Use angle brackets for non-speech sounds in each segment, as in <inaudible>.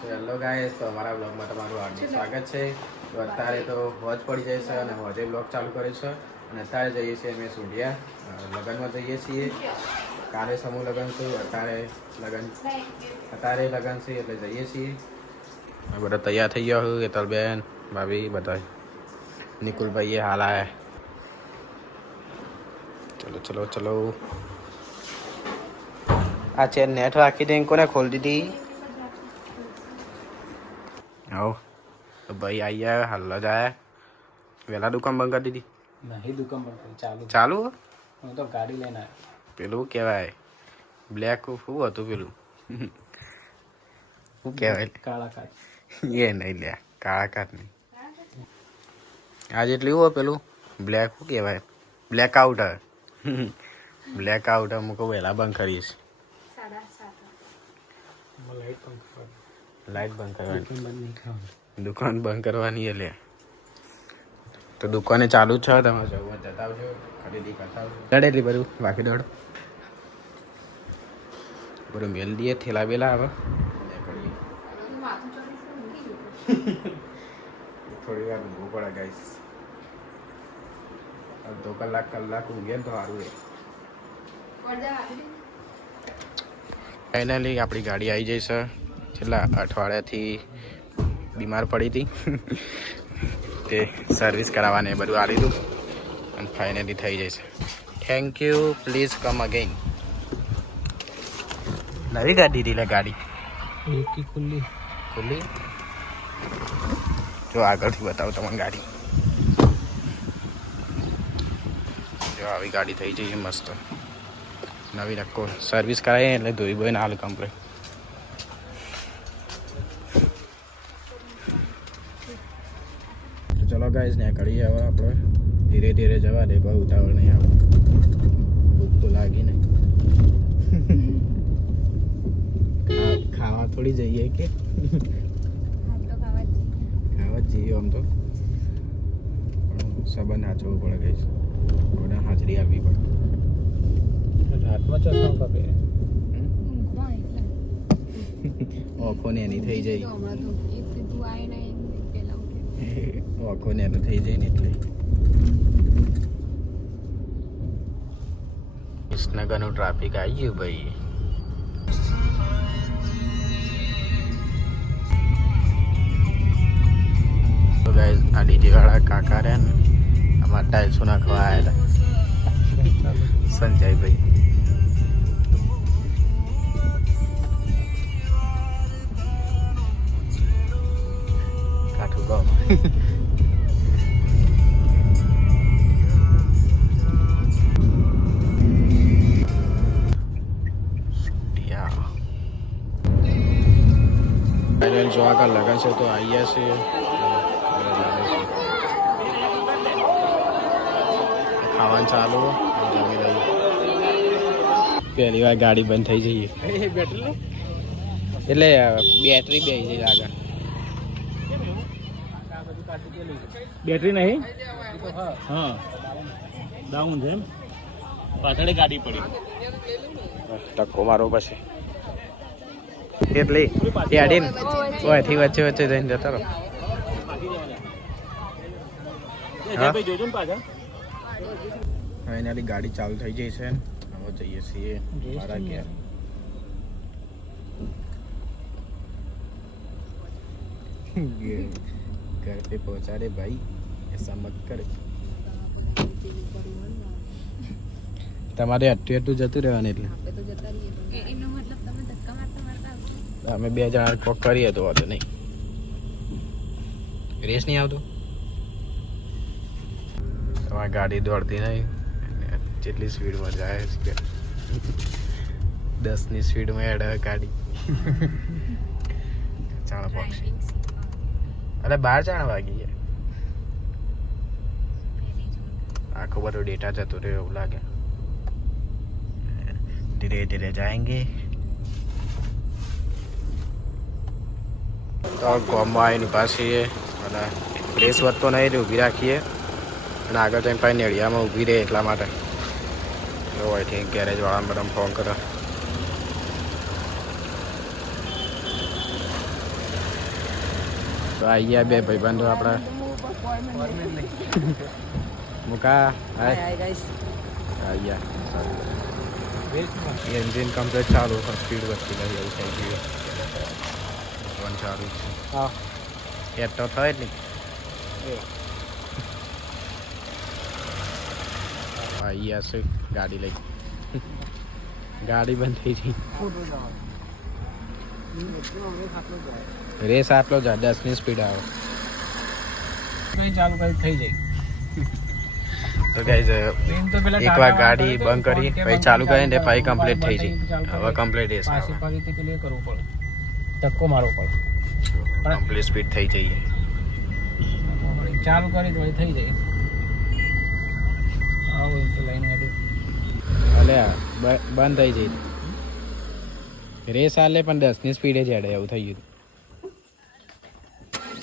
Hello guys તો અમારા બ્લોગમાં તમારું હાર્દિક સ્વાગત છે. તો અત્યારે તો હોજ પડી જાય છે અને હોજે બ્લોગ ચાલુ કરે છે. અને અત્યારે જઈએ છીએ અમે સુંઢિયા લગ્નમાં જઈએ છીએ. કાલે સમૂહ લગ્ન છે અત્યારે લગ્ન અત્યારે લગ્ન છે એટલે જઈએ છીએ. બધા તૈયાર થઈ ગયા હોય હેતલબેન ભાભી બધા નિકુલભાઈએ હાલ આયા. ચલો ચલો ચલો. આ ચેન નેટ રાખી દે કોને ખોલી દીધી? આવો તો ભાઈ આવી ગયા હાલ જ આયા વહેલા દુકાન બંધ કરી દીધી નહીં દુકાન પર ચાલુ ચાલુ હું તો ગાડી લઈને આવ્યો પેલું કહેવાય બ્લેક શું હતું પેલું શું કહેવાય કાળા કાટ એ નહીં લે કાળા કાટ નહીં આજે એટલું હોય પેલું બ્લેક શું કહેવાય બ્લેક આઉટ બ્લેક આઉટ અમુક કહું વહેલા બંધ કરીશ પણ ખબર લાઈટ બંધ કરવાની. દુકાન બંધ નહીં ખાવાનું દુકાન બંધ કરવાની એટલે. તો દુકાને ચાલુ જ છે તમે જવું જતા આવજો ખરીદી કરતા આવજો. દડે એટલી બધું બાકી દોડ. બધું મેલ દઈએ થેલા બેલા હવે <laughs> થોડી વાર ઊંઘવું પડે ગાઈસ અડધો કલાક કલાક ઊંઘે ને તો સારું એ ફાઇનલી આપણી ગાડી આવી જઈ છે. છેલ્લા અઠવાડિયાથી બીમાર પડી હતી. તે સર્વિસ કરાવવાને એ બધું આ લીધું અને ફાઇનલી થઈ જશે thank you please come again નવી ગાડી હતી ગાડી. ખુલ્લી. ખુલ્લી? જો આગળથી બતાવો તમને ગાડી. જો આવી ગાડી થઈ જઈ મસ્ત. નવી નક્કો સર્વિસ કરાવી એટલે ધોઈ બોઈને હાલ કમ્પ્લેટ તો ચલો ગાઈઝ ને કરીએ હવે આપણે ધીરે ધીરે જવા દે કોઈ ઉતાવળ નહીં આવે. ભૂખ તો લાગી ને. ખા- ખાવા થોડી જઈએ કે? ખાવા જ જઈએ. આમ તો. સંબંધ હાચવો પડે ગઈ બધા હાજરી આપવી પડે. રાતમાં ચશ્મા ખપે <laughs> ઓખો ને એની થઈ જાય. ઓખો ને થઈ જાય ને એટલે. વિસનગરનું ટ્રાફિક આવી ગયું ભાઈ. તો ગાઈઝ આ ડીજે વાળા કાકા રહ્યા ને અમારા ટાઇલ્સો નાખવા આવ્યા સંજયભાઈ કાઠું ગામ જો આગળ લગન છે તો આવીએ છીએ. ખાવાનું ચાલુ. જમી લઈએ પહેલી વાર ગાડી બંધ થઈ જઈએ. એટલે બેટરી બે છે આગળ બેટરી નહીં? હા. ડાઉન છે એમ? પાછળ ગાડી પડી. ટકો મારો પછી કેટલી ગાડી ચાલુ થઈ ગઈ છે હવે જઈએ છીએ ઘર પે પહોંચાડે ભાઈ. એસા મત કરે. તમારે અટ્ટુ અટ્ટુ જતું રહેવાનું એટલે. અમે બે જણા કોક કરીએ તો વાંધો નહીં. રેસ નહીં આવતો? તમારી ગાડી દોડતી નહીં. જેટલી સ્પીડમાં જાય છે દસની સ્પીડમાં એડ ગાડી. ચાણા પક્ષી. અરે બાર ચાણા વાગી ગયા. આખો બધો ડેટા જતો રહ્યો એવું લાગે. ધીરે ધીરે જાયંગે. તો ગોમમાં આવીને પાછી અને રેસ વધતો નહીં એટલે ઊભી રાખીએ. અને આગળ જઈને પાછી નેળિયામાં ઊભી રહે એટલા માટે. જો અહીંથી ગેરેજ વાળાને બધા ફોન કરે. આ અહીંયા બે ભાઈબંધો આપણે. મુકા હાય. અહીંયા એન્જિન કમ્પ્લીટ ચાલુ પણ સ્પીડ વધતી નથી એવું થઈ ગયું. પણ સારું છે. હા. એડ તો થાય જ નહીં અહીંયા છે ગાડી લઈ. ગાડી બંધ થઈ ગઈ. રેસ આટલો જ દસની સ્પીડ આવે. કઈ ચાલુ કરી થઈ જાય. તો ગાઈઝ ટ્રેન તો પેલા એક વાર ગાડી બંધ કરી પછી ચાલુ કરીને પછી કમ્પ્લીટ થઈ જઈ હવે કમ્પ્લીટ રેસ પાછી ફરીથી ક્લિયર કરવું પડે. ધક્કો મારવો પડે. કમ્પ્લીટ સ્પીડ થઈ જઈએ. ચાલુ કરી તો થઈ જાય. આવું તો લઈને હેડું. અલે બંધ થઈ જઈ રેસ આલે પણ દસની સ્પીડે જડે એવું થઈ ગયું.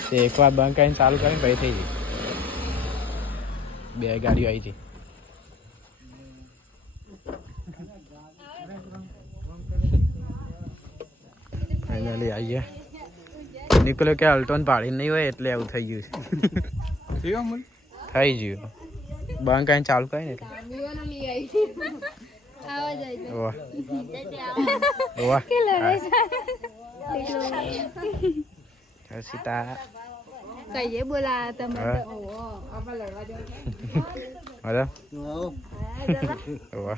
તે એકવાર બંધ કરીને ચાલુ કરીને પછી થઈ ગઈ બે ગાડીઓ આવી હતી ફાઇનલી આવીએ નીકળ્યો કે અલ્ટોન પાડીને નહીં હોય એટલે એવું થઈ ગયું છે. થઈ ગયું. બંધ કરીને ચાલુ કરીને એટલે. વાહ. વાહ. સીતા. કહીએ બોલા તમે. ઓહો, લડવા.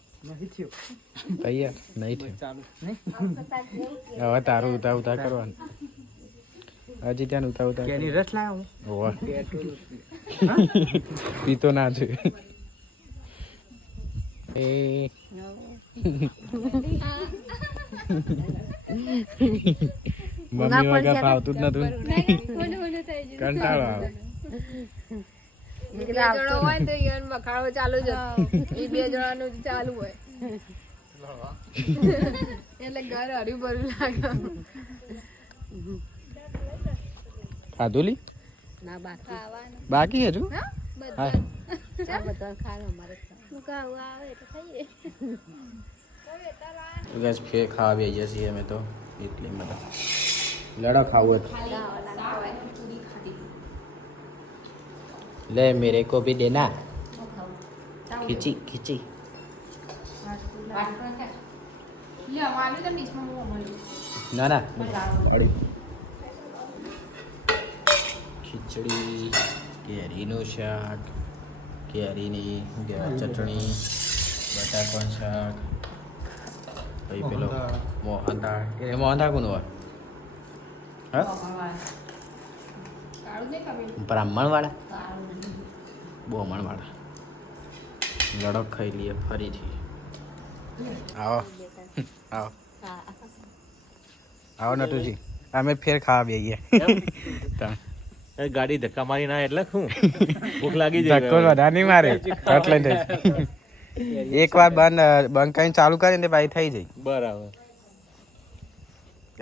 તૈયાર? નહીં થયું. હવે તારું ઉતા ઉતા કરવાનું. હજી ત્યાં ઉતા ઉતા કેની રસ લાવ્યો પીતો ના છે એ. મમ્મી વગર ફાવતું જ નતું. કંટાળો આવે. બે જણો હોય ને તો બખાડો ચાલુ જ હતો. ઈ બે જણાનું ચાલુ હોય. એટલે ઘર હર્યું ભર્યું લાગે. ખાધું લી ના બાકી. બાકી હજુ? હા બધા. ખાય અમારે બસ ફેર ખાવા? બેસીએ છીએ અમે તો. એટલી મતલબ લડા ખાવું. ले मेरे को भी देना खींची खींची ના ના અડી ખીચડી કેરીનું શાક કેરીની શું કહેવાય ચટણી બટાકાનું શાક પછી પેલો મોહનથાળ એ મોહનથાળ કોનું હોય હા બ્રાહ્મણવાળા? બોમણવાળા લડક ખાઈ લઈએ ફરીથી. આવો. આવો. આવો નટુજી. અમે ફેર ખાવા તા. ગાડી ધક્કા મારી ના એટલે શું? ભૂખ લાગી ધક્કો વધારે નહીં મારે. કટ લઈને થઈ એક વાર બંધ બંધ કરીને ચાલુ કરીને ભાઈ થઈ જાય. બરાબર.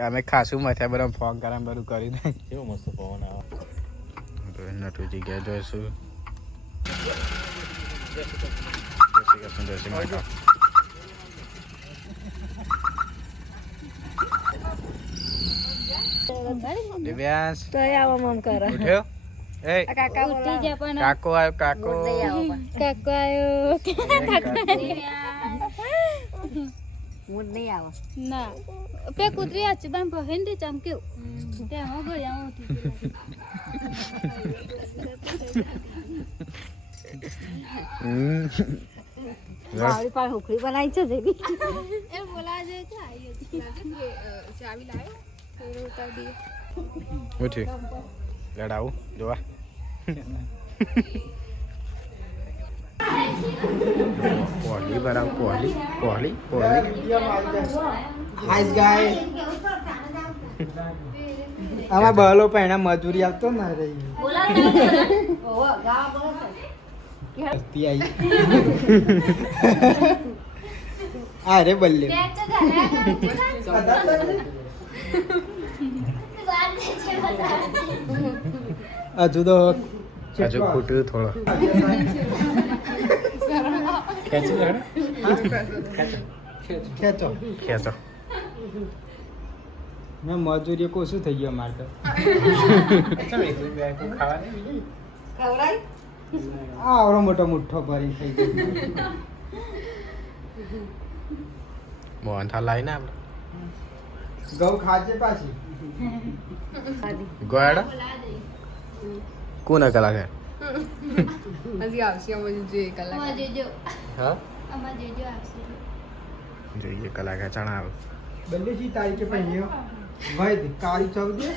અમે ખાસું મથ્યા બરાબર ફોન કરવા બધું કરીને કેવો મસ્ત પવન આવે. ગયા. જોઈશું જય શ્રી કૃષ્ણ જય શ્રી માતા. દિવ્યાંશ તો આવો મમ કરે ઉઠ્યો? એ કાકા ઉઠી જા પણ કાકો આવ્યો કાકો. કાકો આયો મૂડ નહીં આવો ના પે કુતરી આ ચબાન બહેન દે ચમક્યો ત્યાં હો ગળ્યા ઉઠી હમ. મારી પાસે હુખડી બનાવી છે જેવી એ બોલા જે છે આઈ હતી લાગે કે ચાવી લાયો ફેર ઉતાર દઈએ ઉઠ્યું લડાવું જોવા કોહલી બરાબર કોહલી કોહલી કોહલી Hi guys. આમાં બહલો પૈણા મજૂરી આપતો ના રહી. અરે બલ્લે. હજુ તો હજુ ખૂટ્યું થોડો. ખેંચો. ખેંચો. મેં મજૂરી કોશું થઈ ગયો મારે તો? આવડો મોટો મુઠ્ઠો ભરી થઈ ગયો. મોહનથાળ લાવીને આપણે ગૌ ખાજે પાછી. ગોયડા કોના કલાકાર છે હજી આવશે અમારી જોઈએ કલાક. જોજો. હા? અમાર જોજો આવશે. જોઈએ કલાક ચણા આવે. બંને શી તારીખે પહેર્યો? વૈદ કાળી ચૌદે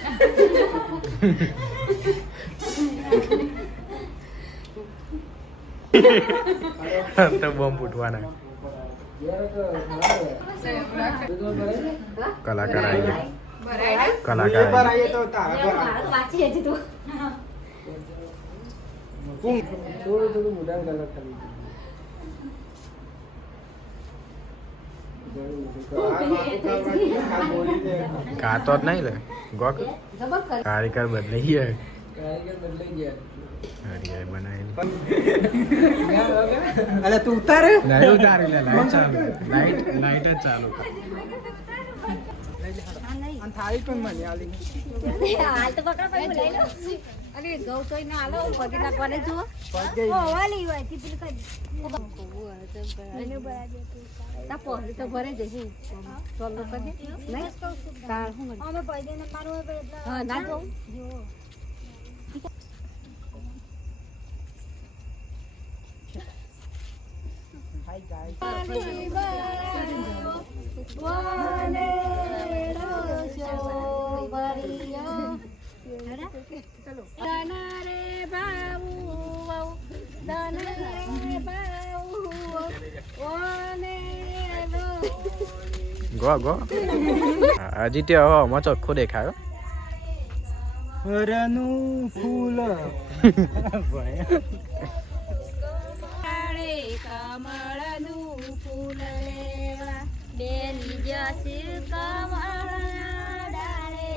તો બોમ્બ ફૂટવાના કલાકાર આવી ગયા. કલાકાર આવી તો તારા વાંચી તું. થોડું થોડું મોટા કલર કરી ગયા. કાતો જ નહીં લે. ગોક. જબર કર. કારીગર બદલાઈ ગયા. કારીગર બદલાઈ ગયા અરે તું ઉતાર. લાઈટ ઉતારી લે લાઈટ ચાલુ. લાઈટ લાઈટ જ ચાલુ થાળી પણ મને આલી. હાલ તો પકડો પછી લઈ લો અરે ના પગે ઓવાલી હોય તે પેલું કઈ તા પહોંચી તો ભરે જશે ચોલો કરે નહીં? તાર હું હા ના જોઉં ગો ગો. હજી તે હવે આમાં ચોખ્ખું દેખાયો હરનું ફૂલ કમળનું ફૂલ. લેવા બેની જશે કમળના ડાળે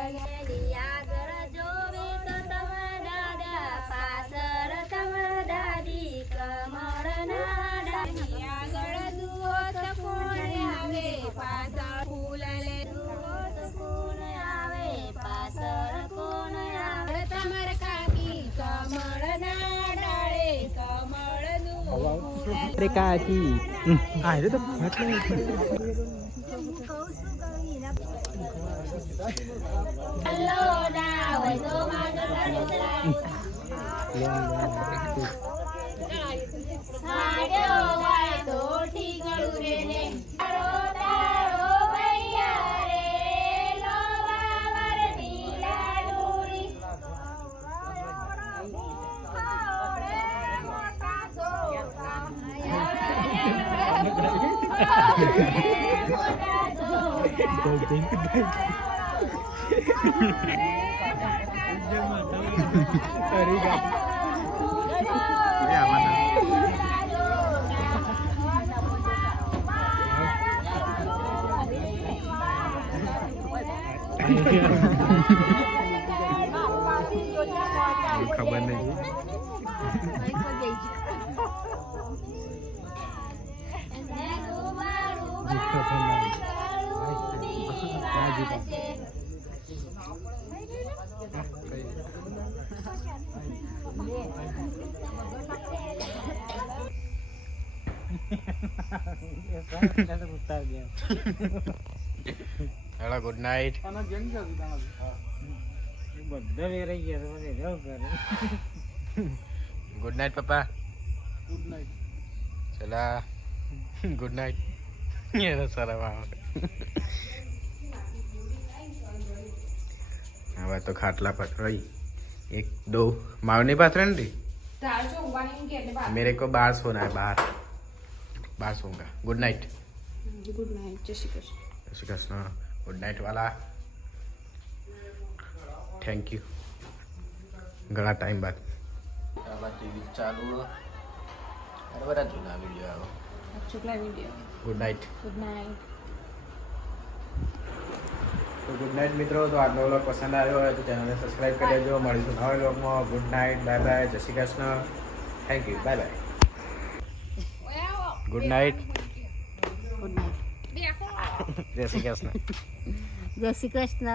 ફૂલ લેલી આગળ જોવે તો. તમારા દાદા પાછળ તમારા દાદી કમળના ડાળી આગળ હેલો ગુડ નાઇટ બધા વેરાઈ ગયા મને રહો કરે ગુડ નાઇટ પપ્પા ચલા ગુડ નાઇટ એ સરમ આવે હવે તો ખાટલા પર રહી એક દो मावने पात्र नहीं मेरे को बाहर सोना है बाहर बाहर सोऊंगा गुड नाइट ગુડ નાઇટ જય શ્રી કૃષ્ણ जय श्री कृष्ण गुड नाइट वाला थैंक यू ઘણા ટાઈમ બાદ આમાં ટીવી ચાલુ અરે બધા જૂના વિડીયો આવે છોકરા video good night good night તો ગુડ નાઇટ મિત્રો. તો આજનો વ્લોગ પસંદ આવ્યો હોય તો ચેનલને સબસ્ક્રાઈબ કરી દેજો. મળીશું નવા વ્લોગમાં ગુડ નાઇટ બાય બાય જય Shri Krishna. Thank you bye bye good night good night જય શ્રી કૃષ્ણ. જય શ્રી કૃષ્ણ.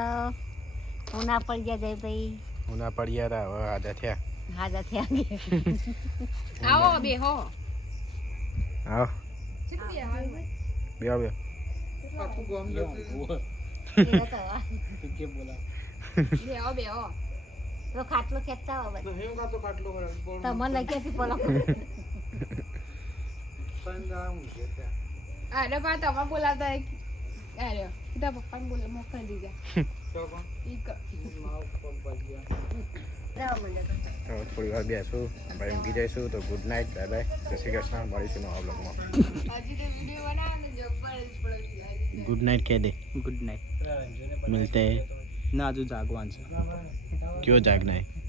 હું ના પડી ગયા જયભાઈ હું ના પડ્યા હતા હવે આજે થયા. હાજર થયા આવો બે હો. આવો. બે બે તું કે બોલા બે હો બે તો ખાટલો ખેંચતા હોય. તમને તમે બોલાતા અરે કીધા પપ્પાને બોલે મોકલી દીધા ઈ ક- રહેવા માંડ્યો તો. તો થોડી વાર બેસું ભાઈ ઊંઘી જઈશું તો ગુડ નાઇટ બાય બાય જય શ્રી કૃષ્ણ મળીશું નવા બ્લોગમાં પડે ગુડ નાઇટ કહે દે. Good night મિલતે. ના હજુ જાગવાન છે. ક્યો જાગના है